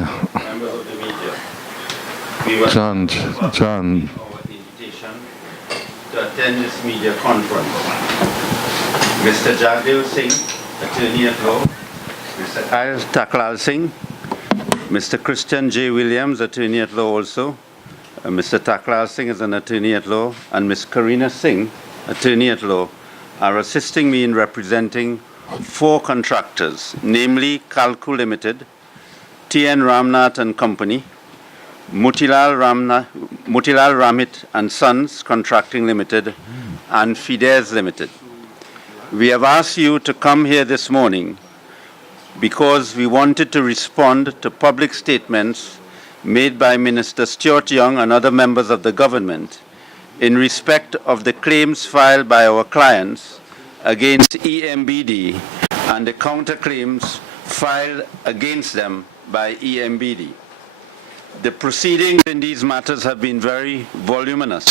members of the media, we were John. our invitation to attend this media conference. Mr. Jagdev Singh, attorney at law, Mr. Ayaz Taklal Singh, Mr. Christian J. Williams, attorney at law also, Mr. Taklal Singh is an attorney at law, and Ms. Karina Singh, attorney at law, are assisting me in representing 4 contractors, namely Kalku Limited, T.N. Ramnath and Company, Mutilal Ramit and Sons Contracting Limited, and Fidesz Limited. We have asked you to come here this morning because we wanted to respond to public statements made by Minister Stuart Young and other members of the government in respect of the claims filed by our clients against EMBD and the counterclaims filed against them by EMBD. The proceedings in these matters have been very voluminous,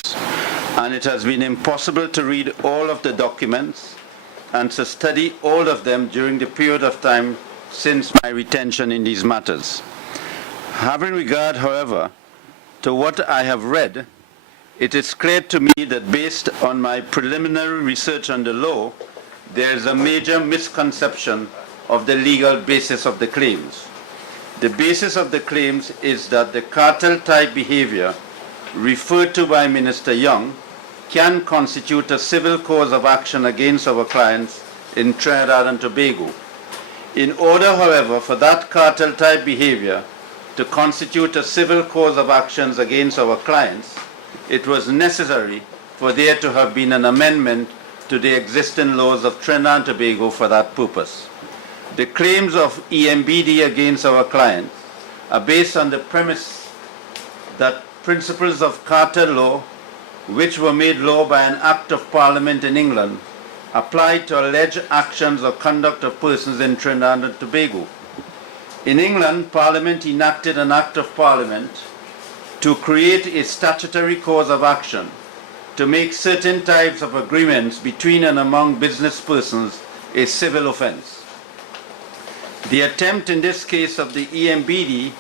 and it has been impossible to read all of the documents and to study all of them during the period of time since my retention in these matters. Having regard, however, to what I have read, it is clear to me that based on my preliminary research on the law, there is a major misconception of the legal basis of the claims. The basis of the claims is that the cartel-type behavior referred to by Minister Young can constitute a civil cause of action against our clients in Trinidad and Tobago. In order, however, for that cartel-type behavior to constitute a civil cause of actions against our clients, it was necessary for there to have been an amendment to the existing laws of Trinidad and Tobago for that purpose. The claims of EMBD against our clients are based on the premise that principles of cartel law, which were made law by an Act of Parliament in England, apply to alleged actions or conduct of persons in Trinidad and Tobago. In England, Parliament enacted an Act of Parliament to create a statutory cause of action to make certain types of agreements between and among business persons a civil offence. The attempt in this case of the EMBD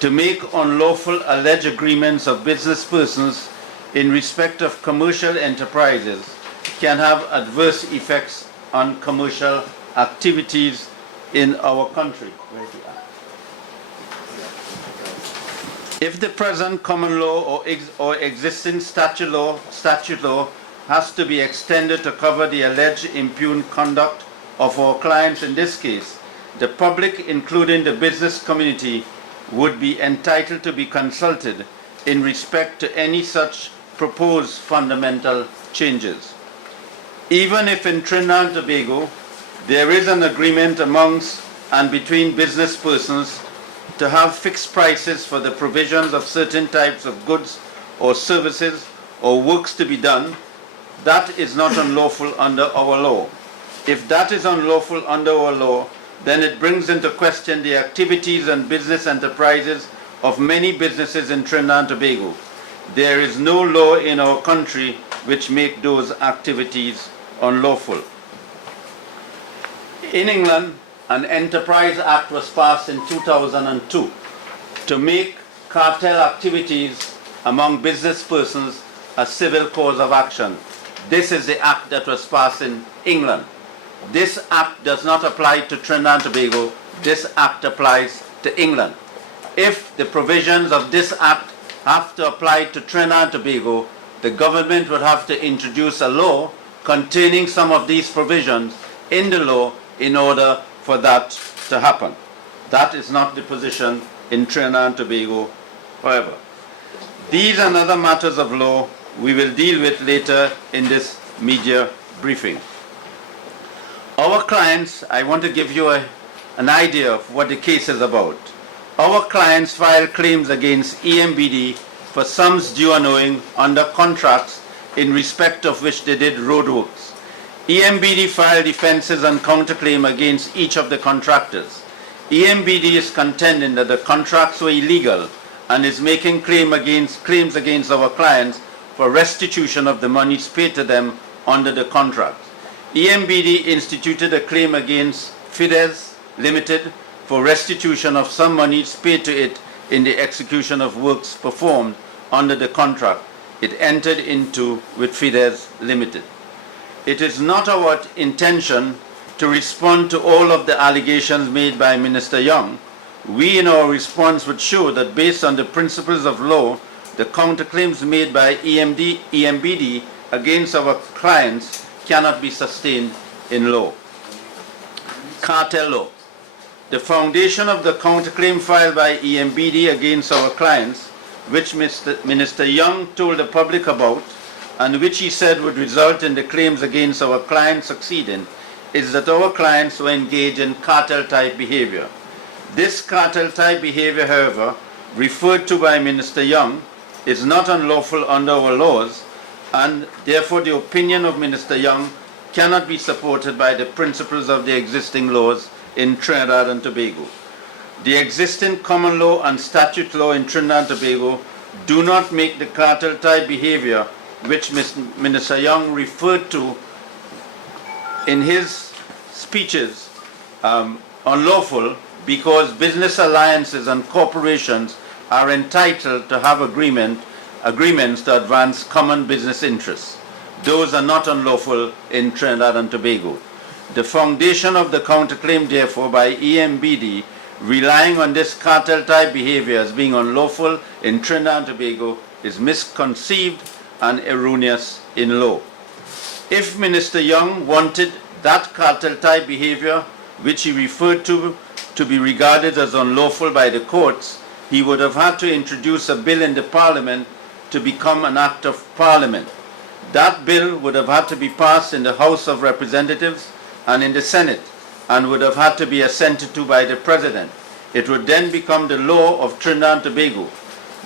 to make unlawful alleged agreements of business persons in respect of commercial enterprises can have adverse effects on commercial activities in our country. If the present common law or existing statute law has to be extended to cover the alleged impugned conduct of our clients in this case, the public, including the business community, would be entitled to be consulted in respect to any such proposed fundamental changes. Even if in Trinidad and Tobago there is an agreement amongst and between business persons to have fixed prices for the provisions of certain types of goods or services or works to be done, that is not unlawful under our law. If that is unlawful under our law, then it brings into question the activities and business enterprises of many businesses in Trinidad and Tobago. There is no law in our country which make those activities unlawful. In England, an Enterprise Act was passed in 2002 to make cartel activities among business persons a civil cause of action. This is the act that was passed in England. This act does not apply to Trinidad and Tobago. This act applies to England. If the provisions of this act have to apply to Trinidad and Tobago, the government would have to introduce a law containing some of these provisions in the law in order for that to happen. That is not the position in Trinidad and Tobago, however. These and other matters of law we will deal with later in this media briefing. Our clients, I want to give you an idea of what the case is about. Our clients filed claims against EMBD for sums due and owing under contracts in respect of which they did roadworks. EMBD filed defenses and counterclaim against each of the contractors. EMBD is contending that the contracts were illegal and is making claims against our clients for restitution of the monies paid to them under the contract. EMBD instituted a claim against Fidesz Limited for restitution of some monies paid to it in the execution of works performed under the contract it entered into with Fides Limited. It is not our intention to respond to all of the allegations made by Minister Young. We in our response would show that based on the principles of law, the counterclaims made by EMBD against our clients cannot be sustained in law. Cartel law. The foundation of the counterclaim filed by EMBD against our clients, which Minister Young told the public about, and which he said would result in the claims against our clients succeeding, is that our clients were engaged in cartel-type behavior. This cartel-type behavior, however, referred to by Minister Young, is not unlawful under our laws, and therefore the opinion of Minister Young cannot be supported by the principles of the existing laws in Trinidad and Tobago. The existing common law and statute law in Trinidad and Tobago do not make the cartel-type behavior which Minister Young referred to in his speeches unlawful, because business alliances and corporations are entitled to have agreements to advance common business interests. Those are not unlawful in Trinidad and Tobago. The foundation of the counterclaim, therefore, by EMBD, relying on this cartel-type behavior as being unlawful in Trinidad and Tobago, is misconceived and erroneous in law. If Minister Young wanted that cartel-type behavior, which he referred to be regarded as unlawful by the courts, he would have had to introduce a bill in the Parliament to become an act of Parliament. That bill would have had to be passed in the House of Representatives and in the Senate, and would have had to be assented to by the President. It would then become the law of Trinidad and Tobago.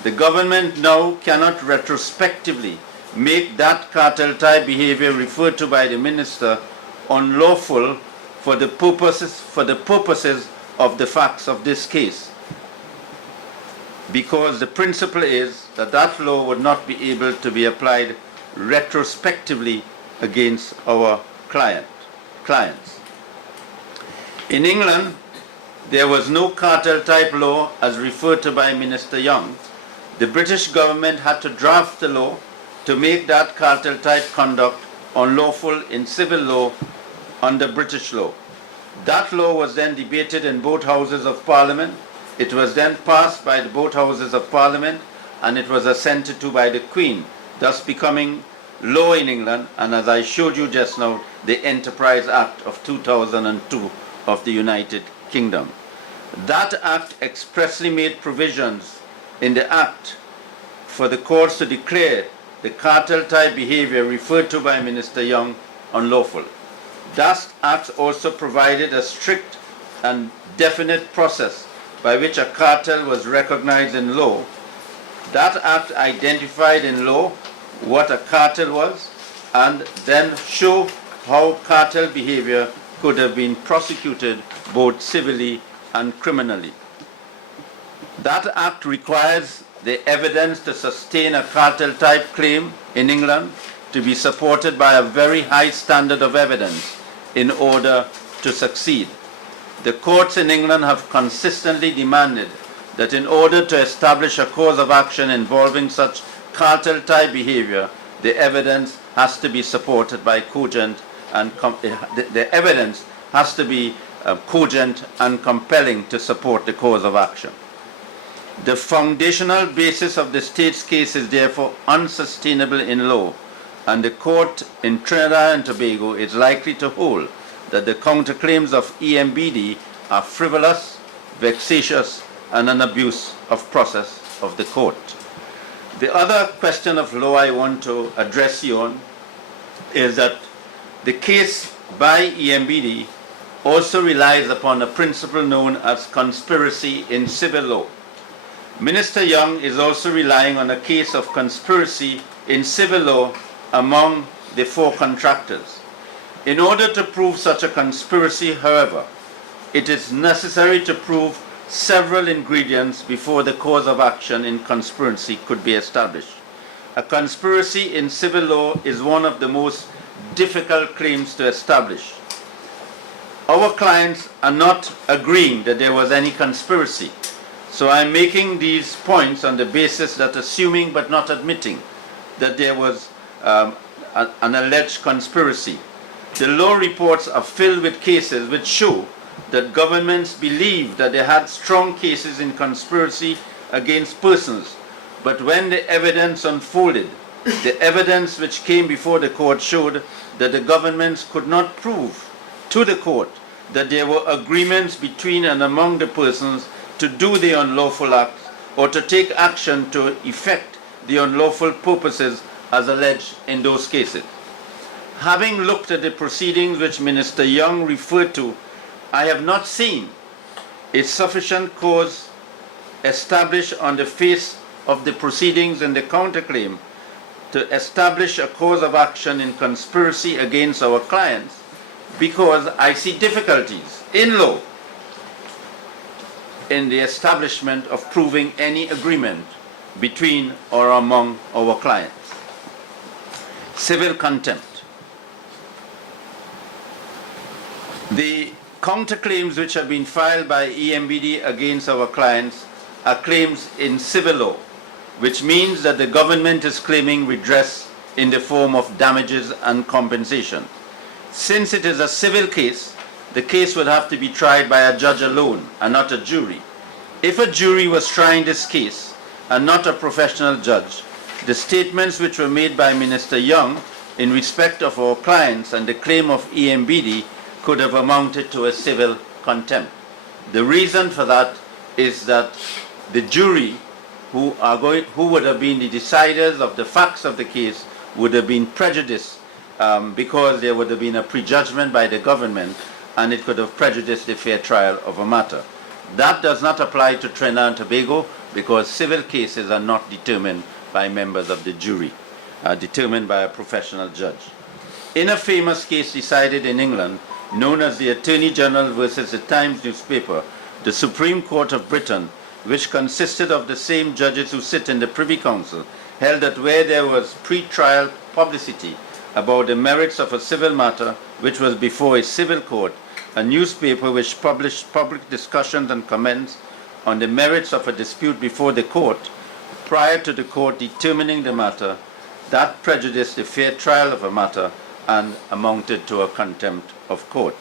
The government now cannot retrospectively make that cartel-type behavior referred to by the minister unlawful for the purposes of the facts of this case, because the principle is that that law would not be able to be applied retrospectively against our clients. In England, there was no cartel-type law as referred to by Minister Young. The British government had to draft the law to make that cartel-type conduct unlawful in civil law under British law. That law was then debated in both Houses of Parliament. It was then passed by both Houses of Parliament, and it was assented to by the Queen, thus becoming law in England, and as I showed you just now, the Enterprise Act of 2002 of the United Kingdom. That act expressly made provisions in the act for the courts to declare the cartel-type behavior referred to by Minister Young unlawful. That act also provided a strict and definite process by which a cartel was recognized in law. That act identified in law what a cartel was, and then show how cartel behavior could have been prosecuted both civilly and criminally. That act requires the evidence to sustain a cartel-type claim in England to be supported by a very high standard of evidence in order to succeed. The courts in England have consistently demanded that in order to establish a cause of action involving such cartel-type behavior, the evidence has to be supported by cogent and the evidence has to be cogent and compelling to support the cause of action. The foundational basis of the state's case is therefore unsustainable in law, and the court in Trinidad and Tobago is likely to hold that the counterclaims of EMBD are frivolous, vexatious, and an abuse of process of the court. The other question of law I want to address you on is that the case by EMBD also relies upon a principle known as conspiracy in civil law. Minister Young is also relying on a case of conspiracy in civil law among the four contractors. In order to prove such a conspiracy, however, it is necessary to prove several ingredients before the cause of action in conspiracy could be established. A conspiracy in civil law is one of the most difficult claims to establish. Our clients are not agreeing that there was any conspiracy. So I'm making these points on the basis that assuming but not admitting that there was an alleged conspiracy. The law reports are filled with cases which show that governments believed that they had strong cases in conspiracy against persons. But when the evidence unfolded, the evidence which came before the court showed that the governments could not prove to the court that there were agreements between and among the persons to do the unlawful acts or to take action to effect the unlawful purposes as alleged in those cases. Having looked at the proceedings which Minister Young referred to, I have not seen a sufficient cause established on the face of the proceedings in the counterclaim to establish a cause of action in conspiracy against our clients, because I see difficulties in law in the establishment of proving any agreement between or among our clients. Civil contempt. The counterclaims which have been filed by EMBD against our clients are claims in civil law, which means that the government is claiming redress in the form of damages and compensation. Since it is a civil case, the case would have to be tried by a judge alone and not a jury. If a jury was trying this case and not a professional judge, the statements which were made by Minister Young in respect of our clients and the claim of EMBD could have amounted to a civil contempt. The reason for that is that the jury who would have been the deciders of the facts of the case would have been prejudiced because there would have been a prejudgment by the government, and it could have prejudiced the fair trial of a matter. That does not apply to Trinidad and Tobago, because civil cases are not determined by members of the jury, determined by a professional judge. In a famous case decided in England, known as the Attorney General versus the Times newspaper, the Supreme Court of Britain, which consisted of the same judges who sit in the Privy Council, held that where there was pre-trial publicity about the merits of a civil matter which was before a civil court, a newspaper which published public discussions and comments on the merits of a dispute before the court, prior to the court determining the matter, that prejudiced the fair trial of a matter and amounted to a contempt of court.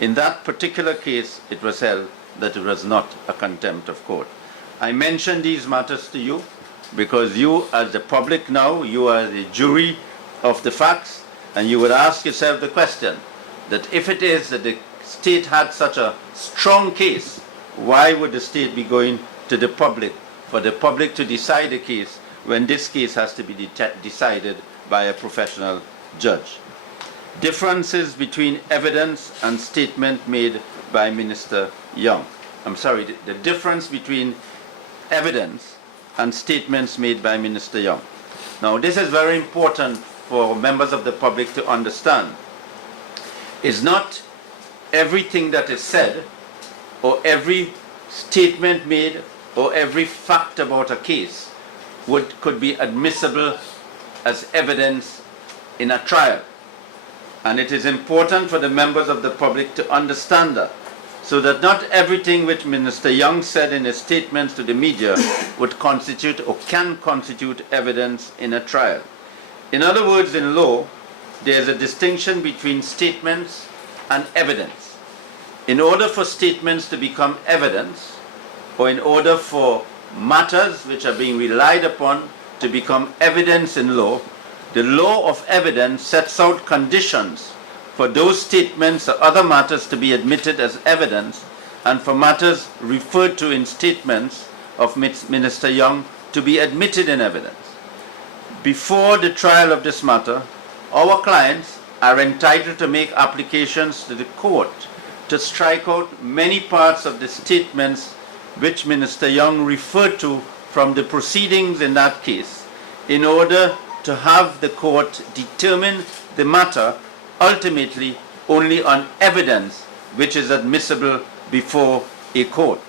In that particular case, it was held that it was not a contempt of court. I mention these matters to you because you, as the public now, you are the jury of the facts, and you would ask yourself the question that if it is that the state had such a strong case, why would the state be going to the public for the public to decide a case when this case has to be decided by a professional judge? Differences between evidence and statement made by Minister Young. The difference between evidence and statements made by Minister Young. Now, this is very important for members of the public to understand. It's not everything that is said or every statement made or every fact about a case could be admissible as evidence in a trial. And it is important for the members of the public to understand that, so that not everything which Minister Young said in his statements to the media would constitute or can constitute evidence in a trial. In other words, in law, there is a distinction between statements and evidence. In order for statements to become evidence, or in order for matters which are being relied upon to become evidence in law, the law of evidence sets out conditions for those statements or other matters to be admitted as evidence, and for matters referred to in statements of Minister Young to be admitted in evidence. Before the trial of this matter, our clients are entitled to make applications to the court to strike out many parts of the statements which Minister Young referred to from the proceedings in that case, in order to have the court determine the matter ultimately only on evidence which is admissible before a court.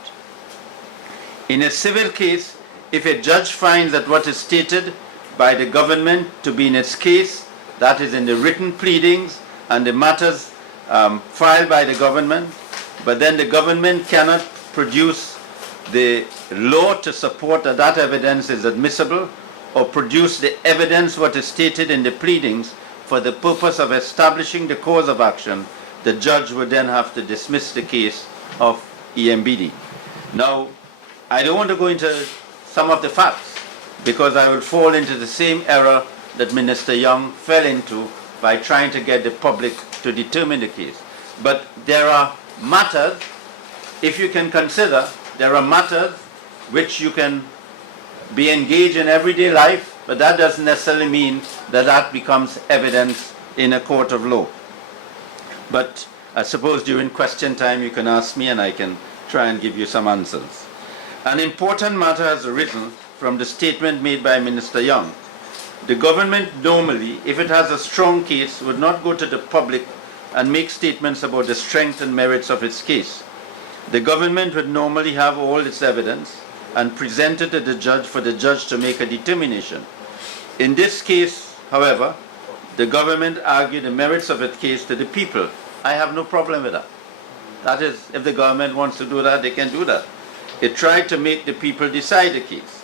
In a civil case, if a judge finds that what is stated by the government to be in its case, that is in the written pleadings and the matters filed by the government, but then the government cannot produce the law to support that that evidence is admissible, or produce the evidence what is stated in the pleadings for the purpose of establishing the cause of action, the judge would then have to dismiss the case of EMBD. Now, I don't want to go into some of the facts, because I will fall into the same error that Minister Young fell into by trying to get the public to determine the case. But there are matters, if you can consider, there are matters which you can be engaged in everyday life, but that doesn't necessarily mean that that becomes evidence in a court of law. But I suppose during question time you can ask me and I can try and give you some answers. An important matter has arisen from the statement made by Minister Young. The government normally, if it has a strong case, would not go to the public and make statements about the strength and merits of its case. The government would normally have all its evidence and present it to the judge for the judge to make a determination. In this case, however, the government argued the merits of its case to the people. I have no problem with that. That is, if the government wants to do that, they can do that. It tried to make the people decide the case.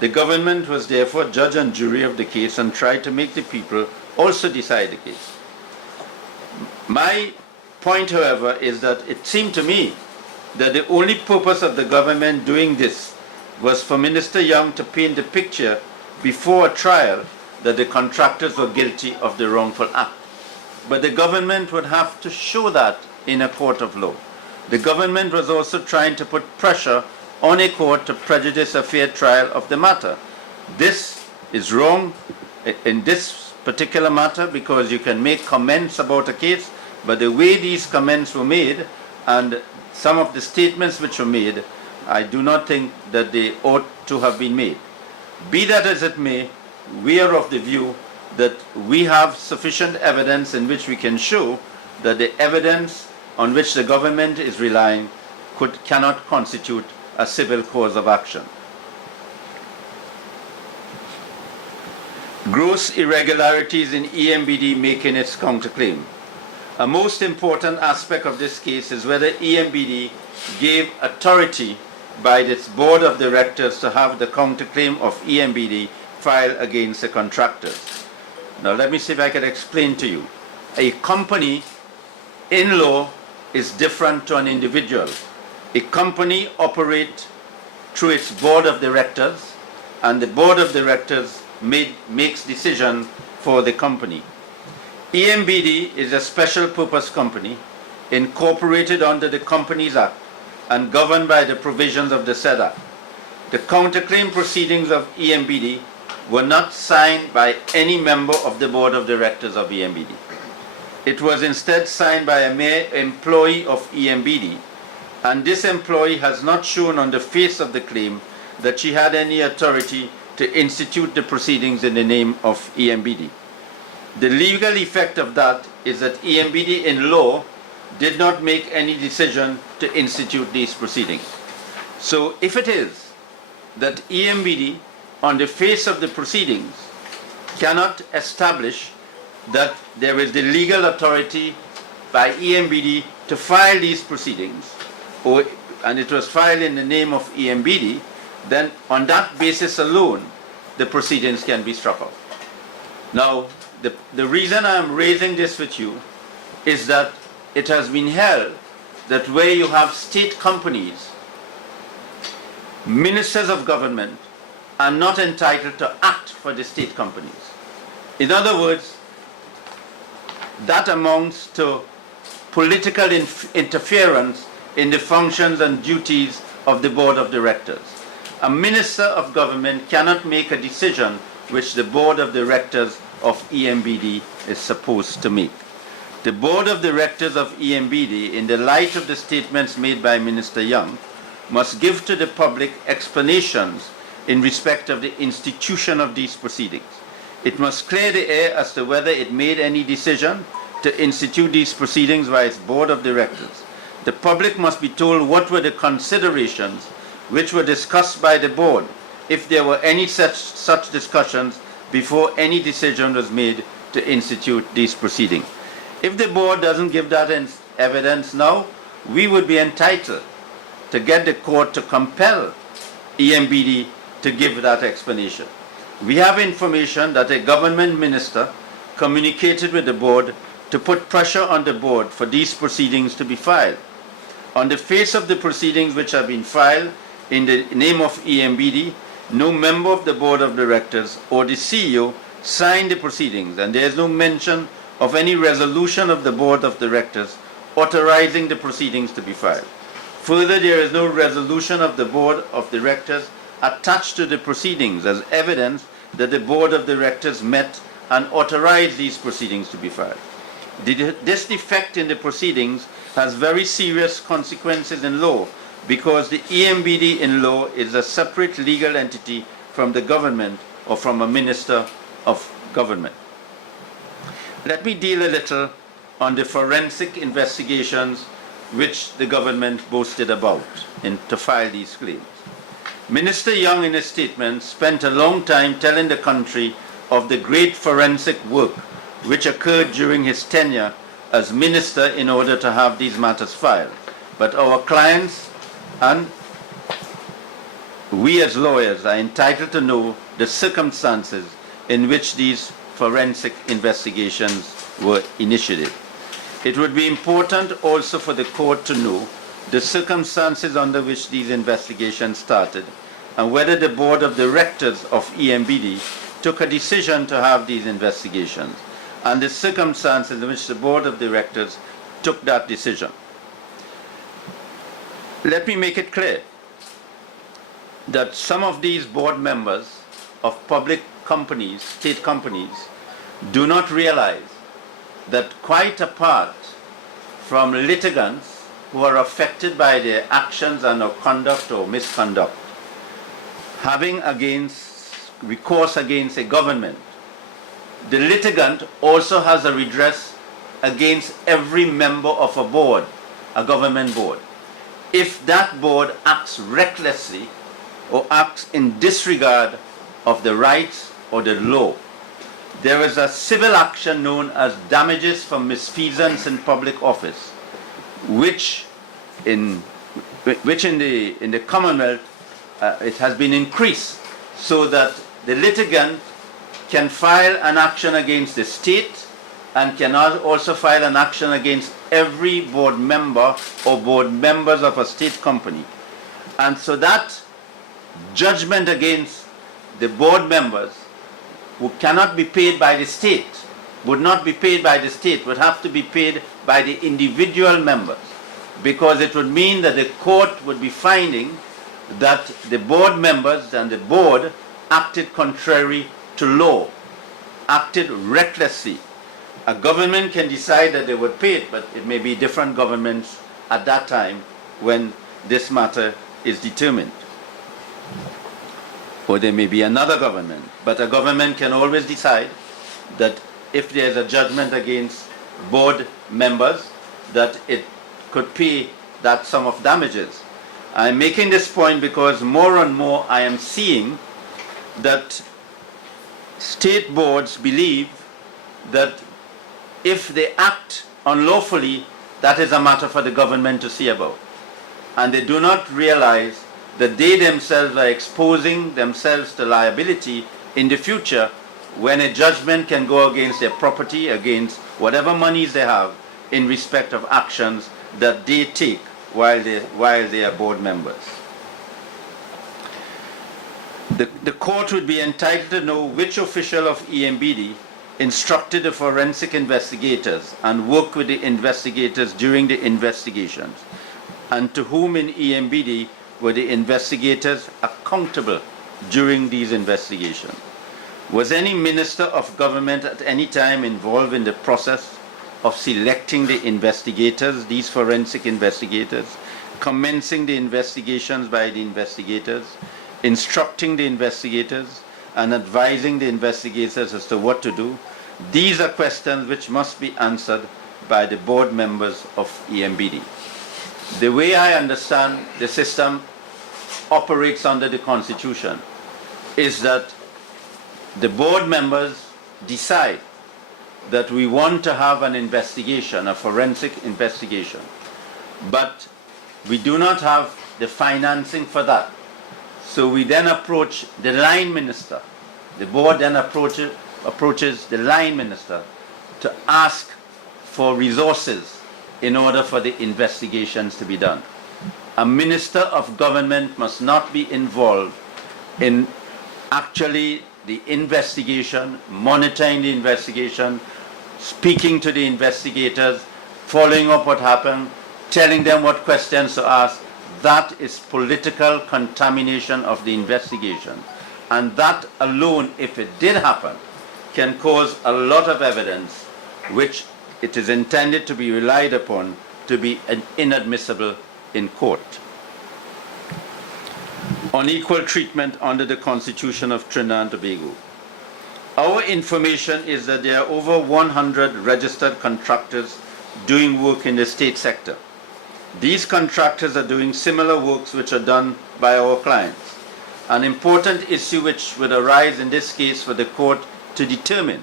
The government was therefore judge and jury of the case and tried to make the people also decide the case. My point, however, is that it seemed to me that the only purpose of the government doing this was for Minister Young to paint the picture before a trial that the contractors were guilty of the wrongful act. But the government would have to show that in a court of law. The government was also trying to put pressure on a court to prejudice a fair trial of the matter. This is wrong in this particular matter because you can make comments about a case, but the way these comments were made and some of the statements which were made, I do not think that they ought to have been made. Be that as it may, we are of the view that we have sufficient evidence in which we can show that the evidence on which the government is relying cannot constitute a civil cause of action. Gross irregularities in EMBD making its counterclaim. A most important aspect of this case is whether EMBD gave authority by its board of directors to have the counterclaim of EMBD filed against the contractors. Now let me see if I can explain to you. A company in law is different to an individual. A company operates through its board of directors, and the board of directors makes decision for the company. EMBD is a special purpose company incorporated under the Companies Act and governed by the provisions of the said Act. The counterclaim proceedings of EMBD were not signed by any member of the board of directors of EMBD. It was instead signed by a mere employee of EMBD, and this employee has not shown on the face of the claim that she had any authority to institute the proceedings in the name of EMBD. The legal effect of that is that EMBD in law did not make any decision to institute these proceedings. So if it is that EMBD on the face of the proceedings cannot establish that there is the legal authority by EMBD to file these proceedings, and it was filed in the name of EMBD, then on that basis alone, the proceedings can be struck out. Now, the reason I am raising this with you is that it has been held that where you have state companies, ministers of government are not entitled to act for the state companies. In other words, that amounts to political interference in the functions and duties of the board of directors. A minister of government cannot make a decision which the board of directors of EMBD is supposed to make. The board of directors of EMBD, in the light of the statements made by Minister Young, must give to the public explanations in respect of the institution of these proceedings. It must clear the air as to whether it made any decision to institute these proceedings by its board of directors. The public must be told what were the considerations which were discussed by the board, if there were any such discussions before any decision was made to institute these proceedings. If the board doesn't give that evidence now, we would be entitled to get the court to compel EMBD to give that explanation. We have information that a government minister communicated with the board to put pressure on the board for these proceedings to be filed. On the face of the proceedings which have been filed in the name of EMBD, no member of the board of directors or the CEO signed the proceedings, and there is no mention of any resolution of the board of directors authorizing the proceedings to be filed. Further, there is no resolution of the board of directors attached to the proceedings as evidence that the board of directors met and authorized these proceedings to be filed. This defect in the proceedings has very serious consequences in law because the EMBD in law is a separate legal entity from the government or from a minister of government. Let me deal a little on the forensic investigations which the government boasted about to file these claims. Minister Young in his statement spent a long time telling the country of the great forensic work which occurred during his tenure as minister in order to have these matters filed. But our clients and we as lawyers are entitled to know the circumstances in which these forensic investigations were initiated. It would be important also for the court to know the circumstances under which these investigations started and whether the board of directors of EMBD took a decision to have these investigations and the circumstances in which the board of directors took that decision. Let me make it clear that some of these board members of public companies, state companies, do not realize that quite apart from litigants who are affected by their actions and or conduct or misconduct, having recourse against a government, the litigant also has a redress against every member of a board, a government board. If that board acts recklessly or acts in disregard of the rights or the law, there is a civil action known as damages for misfeasance in public office, which in the Commonwealth it has been increased so that the litigant can file an action against the state and can also file an action against every board member or board members of a state company. And so that judgment against the board members who cannot be paid by the state, would not be paid by the state, would have to be paid by the individual members, because it would mean that the court would be finding that the board members and the board acted contrary to law, acted recklessly. A government can decide that they would pay it, but it may be different governments at that time when this matter is determined. Or there may be another government, but a government can always decide that if there's a judgment against board members, that it could pay that sum of damages. I'm making this point because more and more I am seeing that state boards believe that if they act unlawfully, that is a matter for the government to see about. And they do not realize that they themselves are exposing themselves to liability in the future when a judgment can go against their property, against whatever monies they have in respect of actions that they take while they are board members. The court would be entitled to know which official of EMBD instructed the forensic investigators and worked with the investigators during the investigations, and to whom in EMBD were the investigators accountable during these investigations. Was any minister of government at any time involved in the process of selecting the investigators, these forensic investigators, commencing the investigations by the investigators, instructing the investigators, and advising the investigators as to what to do? These are questions which must be answered by the board members of EMBD. The way I understand the system operates under the Constitution is that the board members decide that we want to have an investigation, a forensic investigation, but we do not have the financing for that. So we then approach the line minister. The board then approaches the line minister to ask for resources in order for the investigations to be done. A minister of government must not be involved in actually the investigation, monitoring the investigation, speaking to the investigators, following up what happened, telling them what questions to ask. That is political contamination of the investigation. And that alone, if it did happen, can cause a lot of evidence which it is intended to be relied upon to be inadmissible in court. Unequal treatment under the Constitution of Trinidad and Tobago. Our information is that there are over 100 registered contractors doing work in the state sector. These contractors are doing similar works which are done by our clients. An important issue which would arise in this case for the court to determine,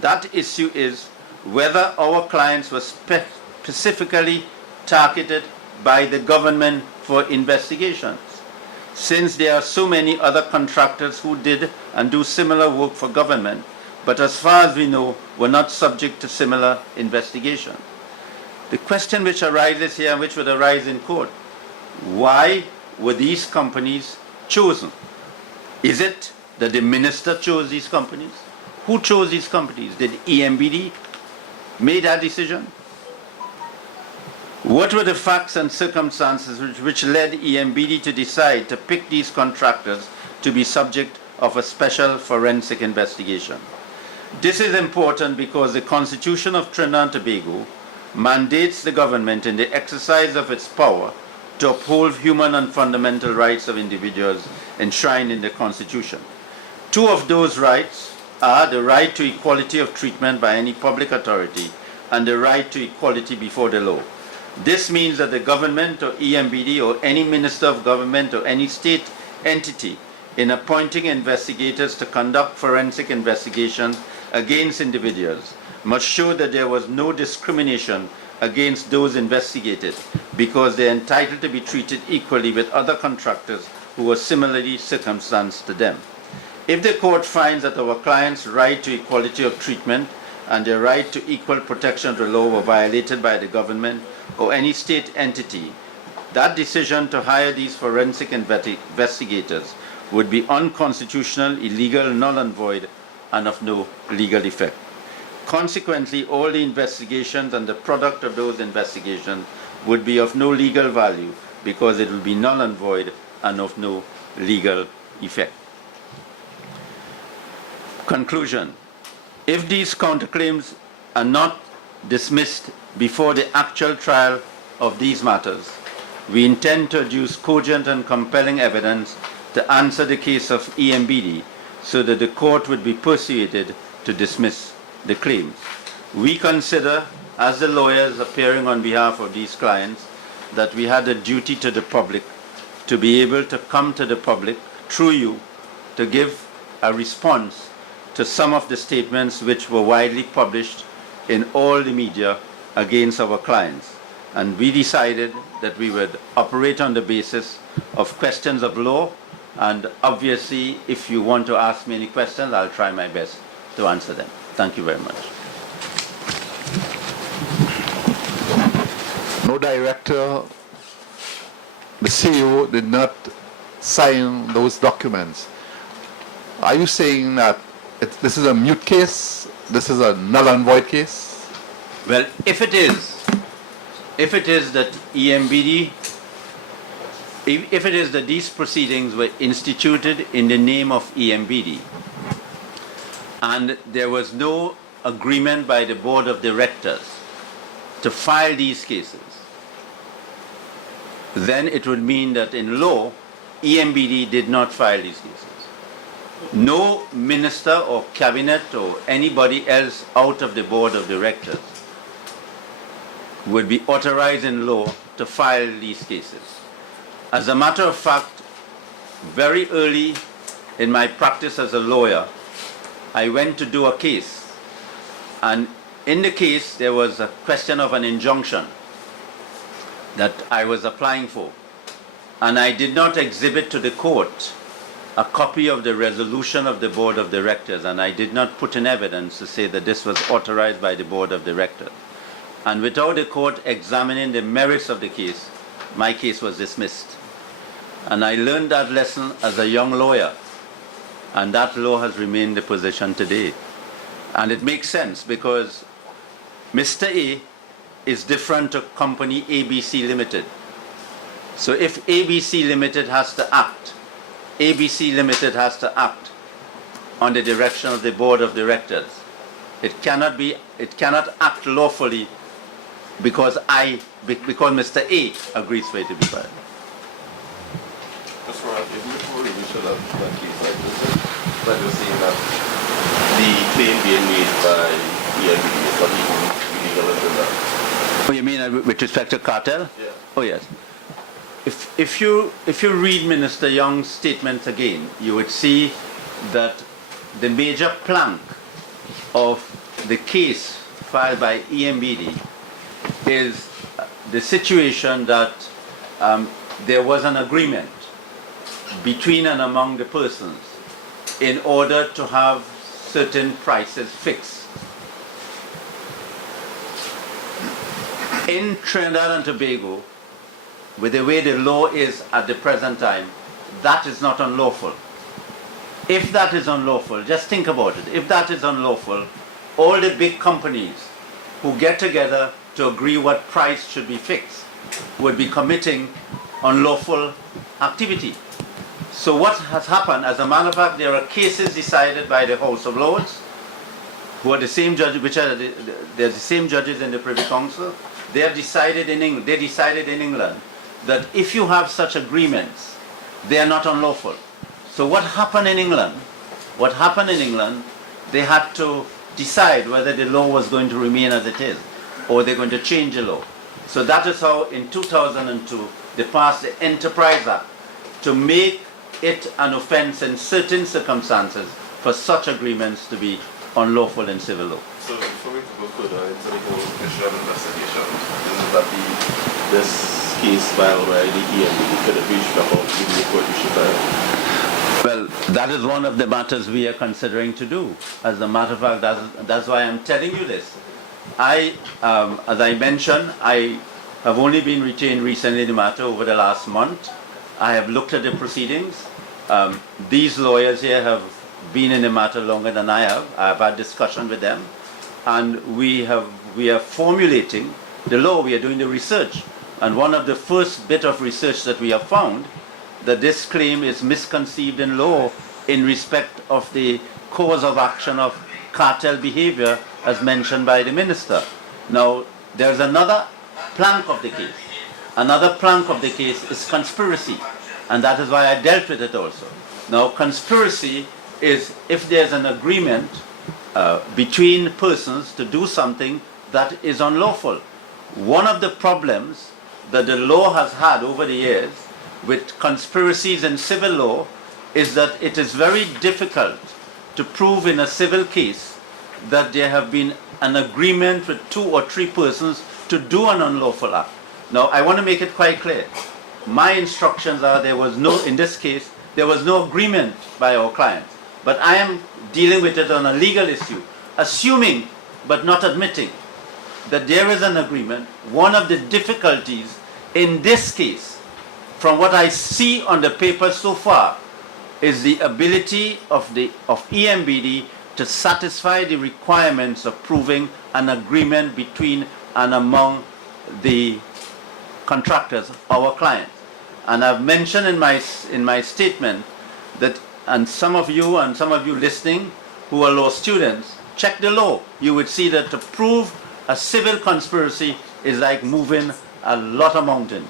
that issue is whether our clients were specifically targeted by the government for investigations. Since there are so many other contractors who did and do similar work for government, but as far as we know, were not subject to similar investigation. The question which arises here, which would arise in court, why were these companies chosen? Is it that the minister chose these companies? Who chose these companies? Did EMBD make that decision? What were the facts and circumstances which led EMBD to decide to pick these contractors to be subject of a special forensic investigation? This is important because the Constitution of Trinidad and Tobago mandates the government in the exercise of its power to uphold human and fundamental rights of individuals enshrined in the Constitution. Two of those rights are the right to equality of treatment by any public authority and the right to equality before the law. This means that the government or EMBD or any minister of government or any state entity in appointing investigators to conduct forensic investigations against individuals must show that there was no discrimination against those investigated because they are entitled to be treated equally with other contractors who were similarly circumstanced to them. If the court finds that our clients' right to equality of treatment and their right to equal protection of the law were violated by the government or any state entity, that decision to hire these forensic investigators would be unconstitutional, illegal, null and void, and of no legal effect. Consequently, all the investigations and the product of those investigations would be of no legal value because it will be null and void and of no legal effect. Conclusion. If these counterclaims are not dismissed before the actual trial of these matters, we intend to adduce cogent and compelling evidence to answer the case of EMBD so that the court would be persuaded to dismiss the claims. We consider, as the lawyers appearing on behalf of these clients, that we had a duty to the public to be able to come to the public through you to give a response to some of the statements which were widely published in all the media against our clients. And we decided that we would operate on the basis of questions of law, and obviously if you want to ask me any questions, I'll try my best to answer them. Thank you very much. No director, the CEO did not sign those documents. Are you saying that this is a mute case? This is a null and void case? Well, if it is that EMBD, if it is that these proceedings were instituted in the name of EMBD, and there was no agreement by the board of directors to file these cases, then it would mean that in law, EMBD did not file these cases. No minister or cabinet or anybody else out of the board of directors would be authorized in law to file these cases. As a matter of fact, very early in my practice as a lawyer, I went to do a case, and in the case, there was a question of an injunction that I was applying for, and I did not exhibit to the court a copy of the resolution of the board of directors, and I did not put in evidence to say that this was authorized by the board of directors. And without the court examining the merits of the case, my case was dismissed. And I learned that lesson as a young lawyer, and that law has remained the position today. And it makes sense because Mr. A is different to company ABC Limited. So if ABC Limited has to act, ABC Limited has to act on the direction of the board of directors. It cannot act lawfully because Mr. A agrees for it to be filed. That's right. Even before we should have that case like this, but you're saying that the claim being made by EMBD is not even illegal until that. Oh, you mean with respect to cartel? Yeah. Oh, yes. If you read Minister Young's statements again, you would see that the major plank of the case filed by EMBD is the situation that there was an agreement between and among the persons in order to have certain prices fixed. In Trinidad and Tobago, with the way the law is at the present time, that is not unlawful. If that is unlawful, just think about it. If that is unlawful, all the big companies who get together to agree what price should be fixed would be committing unlawful activity. So what has happened, as a matter of fact, there are cases decided by the House of Lords, who are the same judges, they're the same judges in the Privy Council. They decided in England that if you have such agreements, they are not unlawful. So what happened in England? They had to decide whether the law was going to remain as it is, or they're going to change the law. So that is how in 2002 they passed the Enterprise Act to make it an offense in certain circumstances for such agreements to be unlawful in civil law. So for me to go further into the whole issue of investigation, is that this case filed by the EMBD could have reached about the court issue file? Well, that is one of the matters we are considering to do. As a matter of fact, that's why I'm telling you this. As I mentioned, I have only been retained recently in the matter over the last month. I have looked at the proceedings. These lawyers here have been in the matter longer than I have. I have had discussion with them, and we are formulating the law. We are doing the research, and one of the first bit of research that we have found that this claim is misconceived in law in respect of the cause of action of cartel behavior as mentioned by the minister. Now, there's another plank of the case. Another plank of the case is conspiracy, and that is why I dealt with it also. Now, conspiracy is if there's an agreement between persons to do something that is unlawful. One of the problems that the law has had over the years with conspiracies in civil law is that it is very difficult to prove in a civil case that there have been an agreement with 2 or 3 persons to do an unlawful act. Now, I want to make it quite clear. My instructions are in this case, there was no agreement by our clients. But I am dealing with it on a legal issue, assuming but not admitting that there is an agreement. One of the difficulties in this case, from what I see on the paper so far, is the ability of EMBD to satisfy the requirements of proving an agreement between and among the contractors, our clients. And I've mentioned in my statement that, and some of you listening who are law students, check the law. You would see that to prove a civil conspiracy is like moving a lot of mountains.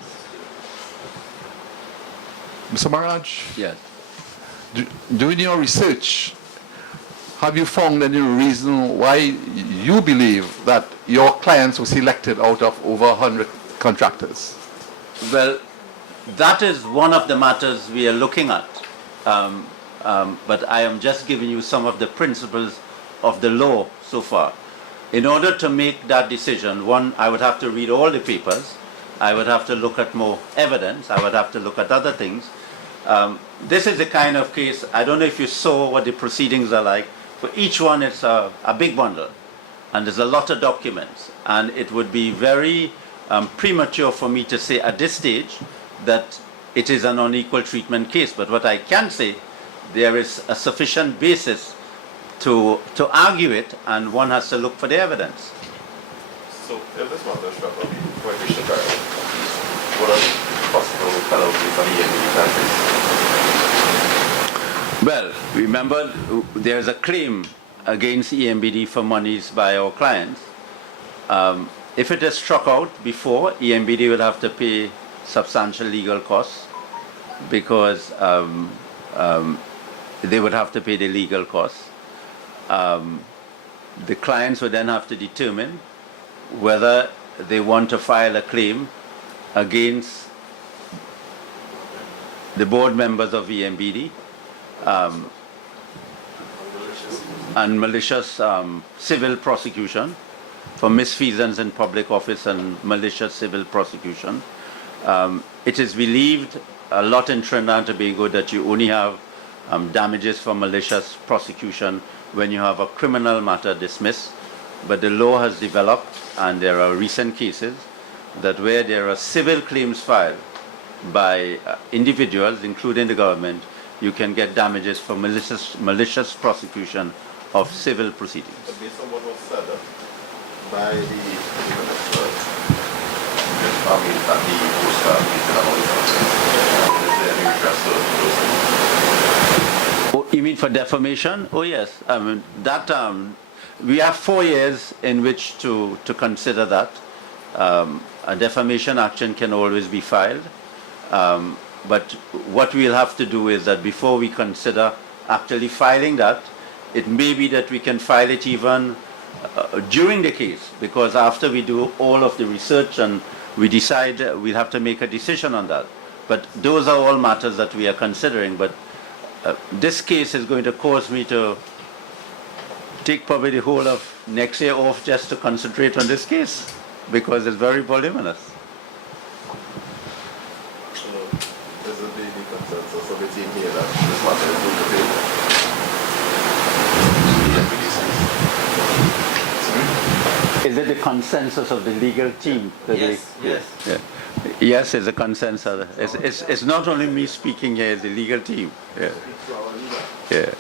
Mr. Maharaj, Yes. doing your research, have you found any reason why you believe that your clients were selected out of over 100 contractors? Well, that is one of the matters we are looking at. But I am just giving you some of the principles of the law so far. in order to make that decision, one, I would have to read all the papers. I would have to look at more evidence. I would have to look at other things. This is the kind of case, I don't know if you saw what the proceedings are like. For each one, it's a big bundle. And there's a lot of documents. And it would be very premature for me to say at this stage that it is an unequal treatment case. But what I can say, there is a sufficient basis to argue it, and one has to look for the evidence. So if this matter is struck out, what we should what are possible penalties on EMBD taxes? Well, remember, there's a claim against EMBD for monies by our clients. If it is struck out before, EMBD will have to pay substantial legal costs because they would have to pay the legal costs. The clients would then have to determine whether they want to file a claim against the board members of EMBD and malicious civil prosecution for misfeasance in public office and malicious civil prosecution. It is believed a lot in Trinidad and Tobago that you only have damages for malicious prosecution when you have a criminal matter dismissed, but the law has developed, and there are recent cases that where there are civil claims filed by individuals, including the government, you can get damages for malicious prosecution of civil proceedings. But based on what was said by the Oh, you mean for defamation? Oh yes. I mean that we have 4 years in which to consider that. A defamation action can always be filed. But what we'll have to do is that before we consider actually filing that, it may be that we can file it even during the case, because after we do all of the research and we decide, we'll have to make a decision on that. But those are all matters that we are considering. But this case is going to cause me to take probably the whole of next year off just to concentrate on this case, because it's very voluminous. So, is it the consensus of the team here that this matter is going to fail? Is it the consensus of the legal team? Yes. Yeah. Yes, it's a consensus. It's not only me speaking here, it's the legal team. Yeah. Yeah.